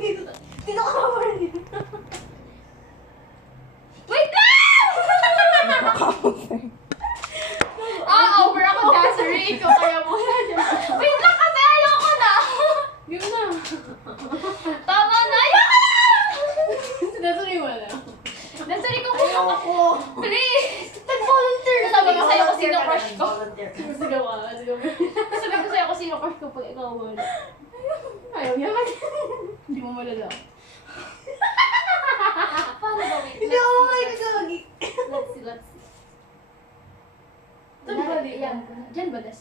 Dito ka mawala dito. Wait lang! Over ako, Desiree. Ikaw kaya muna dyan. Wait lang kasi ayoko na. Yun na. Tama na, ayoko na! Desiree mo na. Desiree, kukuha ako. Please! Nag-volunteer. Sabi ko sa'yo kung sino crush ko. Sige mo. Sabi ko sa'yo kung sino crush ko pag ikaw mo. Ayaw niya man. Hindi mo malala. Paano ba? Wait, Hindi ako makikagagi. Let's see. Diyan ba? Diyan ba, Des?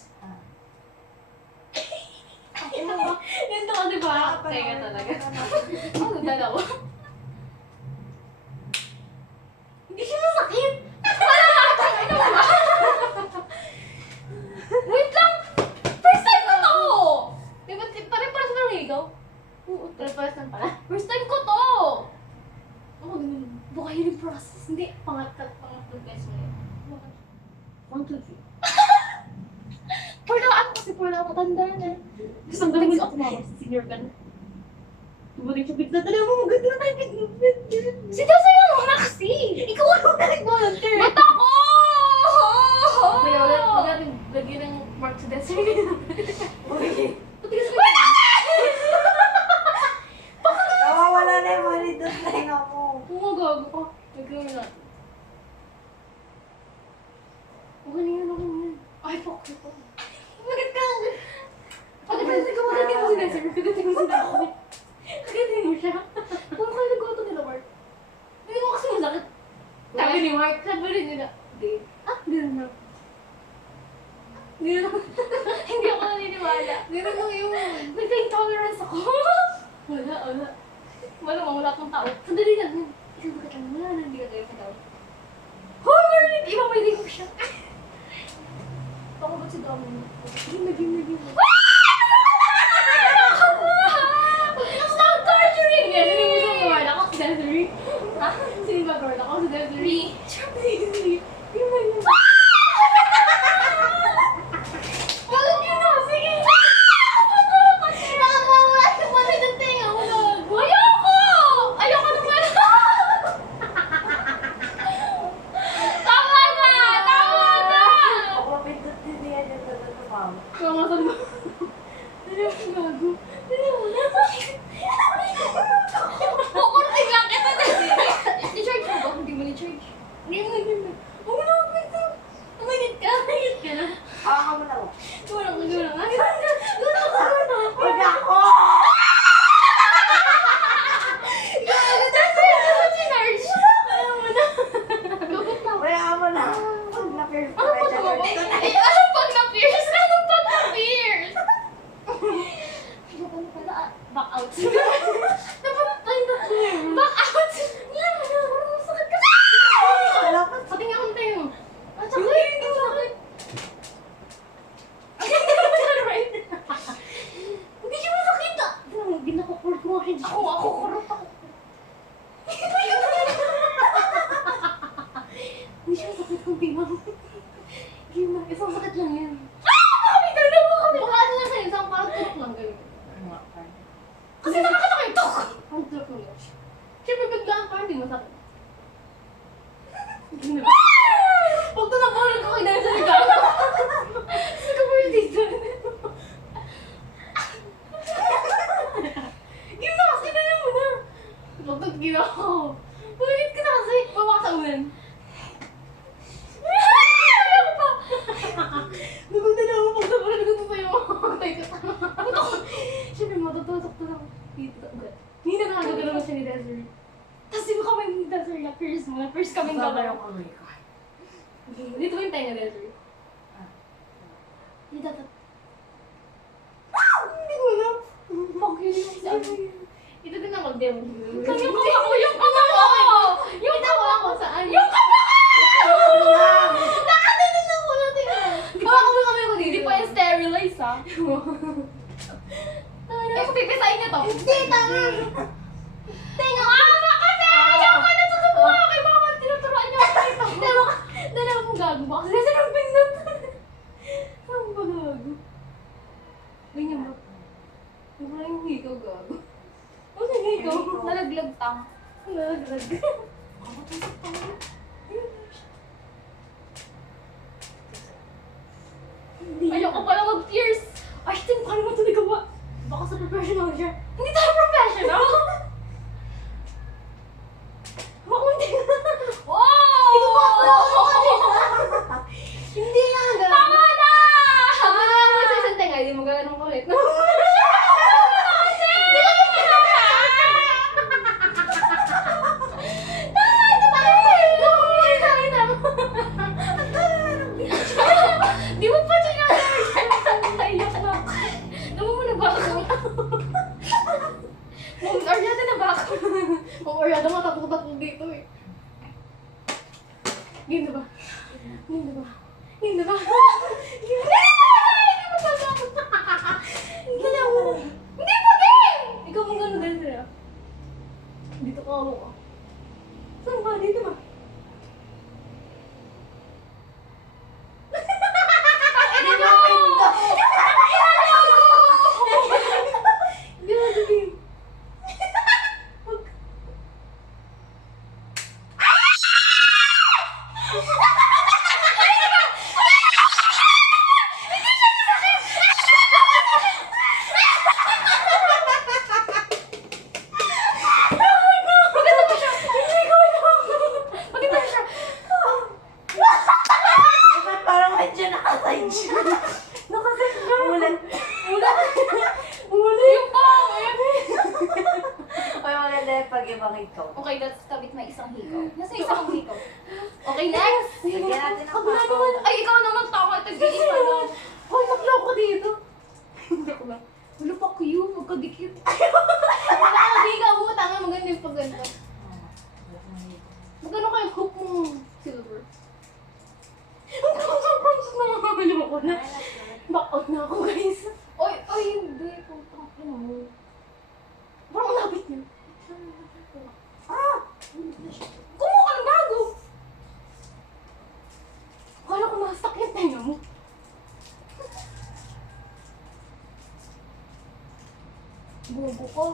Ganito ka, diba? Teka talaga. Ano dalawa? Hindi siya masakit! Wait lang! First time ko to! Diba, pare-paras na rin ikaw? Oo, pare-paras lang pala. First time ko to! Ako, ganun. Baka yun yung process. Hindi, pangatlong beses mo yun. 1, 2, 3. Pwede ako kasi pwede ako matanda na. Gusto ang galing ako mga senior ka na. Tumuling siya bigla. Dali mo, maganda na tayo. Si Dasa yung muna kasi. Ikaw ano na nag-volunteer. Ba't ako? Kaya ulit, lagyan ng mark sa Dasa. Uy! Patigas mo. Nawawala na yung mali doon na yung ako. Gago ka. Lagyan mo natin. Okay na yan, okay na yan. Ay, fuck. Maganda ka. Pagkatapos ko, magating mo si Dasa. Magating mo si Dasa. Kagatin mo siya. Kung kayo nag-auto nila, Mark. Hindi mo kasi masakit. Sabi ni Mark, sabi rin nila, Dave. Gano'n na. Gano'n. Hindi ako naniniwala. Gano'n lang yun. May pain tolerance ako. Wala. Malamang wala akong tao. Sandali lang yun. Isang bakit lang, wala na, hindi ka kayo sa tao. Hoy, Marlene! Imamay ko siya. Ako ba't si Dami? Game na. Stop torturing! Yan, hindi mo sa guard. Ako si Desiree. Ha? Sino ba guard? Ako si Desiree. Desiree. Yun. Bakit yun na? Sige! Nakakawala yung mali ng tenga mo na. Ayoko naman! Tama na! Ako mapindot din niya yung pagkakapam. Kamasan mo. Dali ako gago. Dali mo na. Kukurting lang kita na. I-charge mo ba? Hindi mo ni-charge. Game na. Huwag na ako ito. Umingit ka na. Ako mo lang. Gawin ako. Huwag ako! Gago, that's it. Hindi mo si-charge. Ayaw mo na. Gagot na. Wala mo na. Pag na-pierce ko Ano medyo pag dito na. Anong pag na-pierce? Anong pag na-pierce? Back out. Back out! Sakit ka! Wala pa. Pati nga akong tayo. Hindi sakit. Hindi siya masakit ah! Ginakukul ko nga hindi. Ako, kurot ako. Hindi siya masakit kung tingnan. Isang sakit lang yan. Kami dalawa kami! Baka ano lang sa'yo, isang parang turok lang ganyan. Kasi nakakita kayo, tok! Ang turok mo lang. Siyempre biglaan parang hindi masakit. Huwag to na parang ko kailangan sa ligaw. Sige ka parang dito. Game na kasi, dali mo na. Huwag to ginawa. Pagkakit ka na kasi, bawa ka sa ulan. Ayaw pa! Nagunta na ako pag naman nagunta sa'yo. Tay ka ta. Siyempre matutusok to lang. Dito. Hindi na nakagagalaw siya ni Desiree. Tapos di ba kami ni Desiree na-pierce mo? Na-pierce kaming Sabay galaw. ako kamay ko. Dito ba yung tayo na Desiree? Dito dapat. Hindi ko alam. Fuck yun yung sabi. Ito din ang mag-demo. Yung kama ko! Yung kama ko! Yung kama ko saan? Yung kama ko! Nakatinig na ko natin. Baka kami ko hindi pa yung sterilize ha. Eh, pipisain niya to. Hindi, tanga. Tenga, mama kasi! Ayaw ka na tutuwa! Kay mama, tinuturuan niyo ako dito. Dalawa mo gago ba? Kasi nasa ng pindot. Saan ba gago? Ganyan ba? Yung parang hindi ka gago. O sige. Nalaglag tang. Nalaglag. Ayoko pala mag-tears. Ashton, paano mo ito nagawa? Baka sa professional siya. Hindi tayo professional. Baka hindi. Wow! Hindi nga. Tama na! Tama na mo sa isang tenga. Hindi mo gano'ng kulit. Di mo pa siya naiyak na. Naman mo na ba ako? Mong Ariana na ba ako? Mong Ariana matakot-takot dito eh. Ganda ba? Ganda ba? Ganda ba? Hindi mo game! Ikaw mong gano'n din sila. Dito ka ako. Saan ba? Dito ba? Parang medyo nakaside siya. Nakasad siya. Ulan. Yung pang! Ay, maganda yung pag-ibang ikaw. Okay, let's kabit may isang hikaw. Nasa isang hikaw. Okay, next! Lagyan natin ang Ako na pako. naman. Ay, ikaw naman tama. Tag-iis pa lang. Hoy, nagloko ko dito. Hindi ko lang. Wala pa ko yun. Magkadikit. Wala ka di ka. Tama, maganda yung paganda. Magano kayo hook mo silver? Ang surprise na makakalawa ko na. Back out na ako, guys. Oy, hindi. Putang ina mo. Parang malapit niya. Kumuha ka ng bago! Akala ko masak yung tenga mo. Bugo ko.